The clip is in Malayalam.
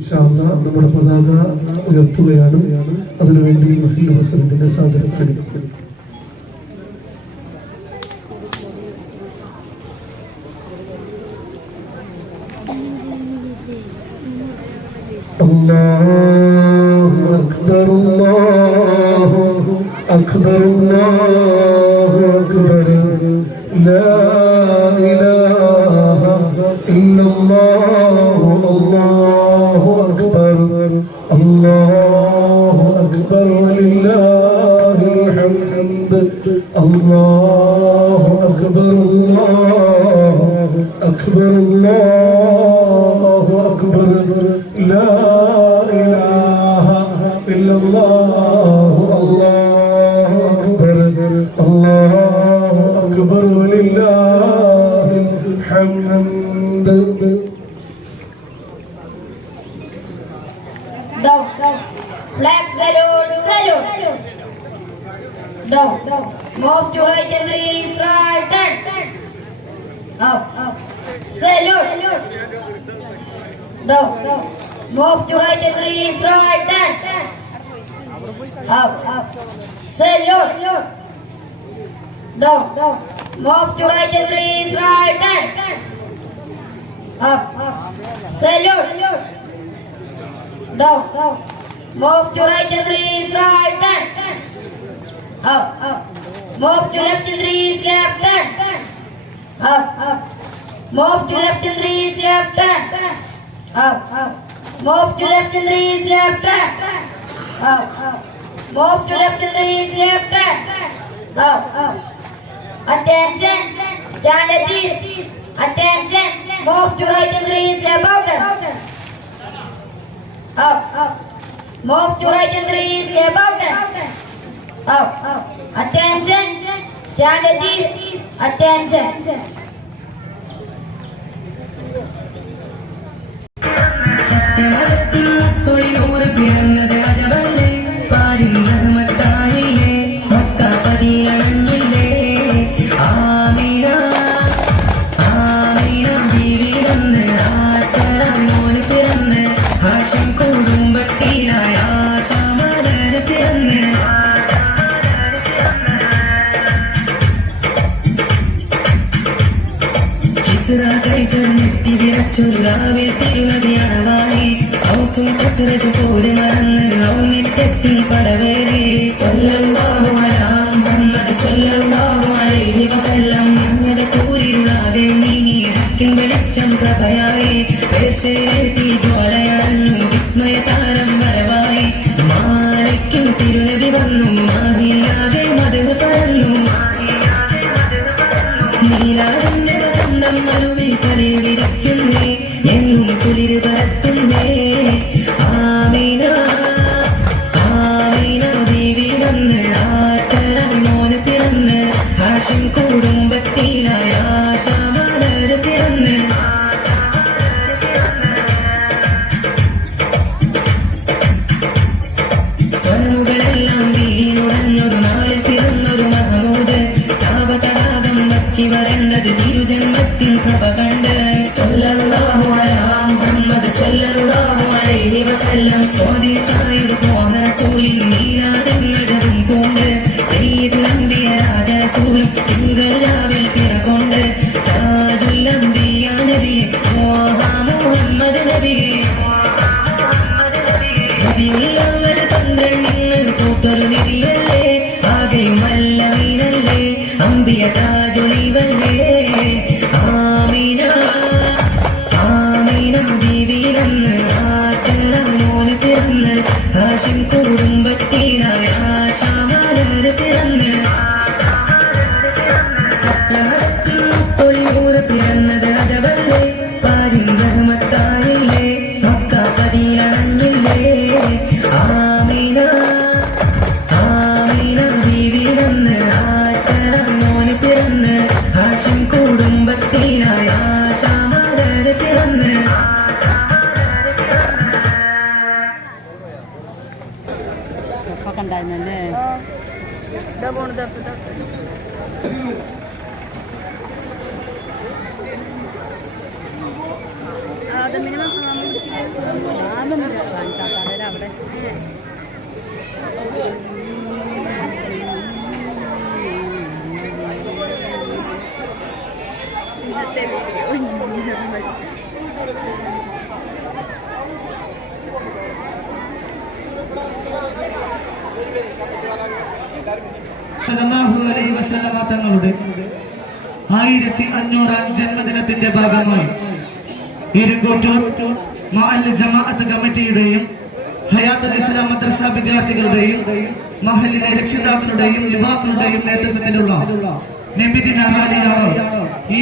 ഇൻഷാല്ലാ നമ്മുടെ പതാക ഉയർത്തുകയാണ് അതിനുവേണ്ടി മഹീൽ പ്രസിഡന്റിനെ സാദരം ക്ഷണിക്കുന്നു الله أكبر الله أكبر الله أكبر لا إله الله أكبر الله أكبر الله أكبر لا إله إلا الله الله أكبر الله أكبر ولله الحمد. Flag salute, salute. Down. Move to right and release right hand. Up, up. Salute. Down. Move to right and release right hand. Up, up. Salute. Down. Move to right and release right hand. Up, up. Salute. Down. Move to right and release right. Up. Move to left and release left hand. Up, up. Move to left and release left hand. Up, up. Move to left and release left hand. Up, up. Move to left and release left hand. Up, up. Attention. Stand at ease. Attention. Move to right and release left hand. Up, up. Move to right and release about them. Up, up. Attention. Stand at ease. Attention. വിറച്ചുള്ളാവിൽ തിരുനദിയാണവായി ഔസും കസരത് പോലെ മറന്ന് കൂരിരുളാതെ നീങ്ങി ഹക്കിൻ വെളിച്ചം പ്രഭയായി. പേർശേരെത്തി ജ്വാലയടഞ്ഞു വിസ്മയ താരം വരവായി. മാലയ്ക്കും തിരുനബി വന്നു മാഹില്ലാതെ മധു പരന്നു. നീലാവിന്റെ വസന്തം നടുവിൽ കലയിലിരിക്കുന്നേ പന്ത്രണ്ടിങ്ങൾ പൂത്തൊരു നിധിയല്ലേ ആകെയുമല്ല മീനല്ലേ അമ്പിയ உருந்த ഉണ്ടായിരുന്നല്ലേ? തങ്ങളുടെ ആയിരത്തി അഞ്ഞൂറാം ജന്മദിനത്തിന്റെ ഭാഗമായി ഇരുങ്കോട്ടൂർ മഹൽ ജമാഅത്ത് കമ്മിറ്റിയുടെയും ഹയാത്തുൽ ഇസ്ലാം മദ്രസ വിദ്യാർത്ഥികളുടെയും മഹലിലെ രക്ഷിതാക്കളുടെയും യുവാക്കളുടെയും നേതൃത്വത്തിലുള്ള നിബിദിനാണ് ഈ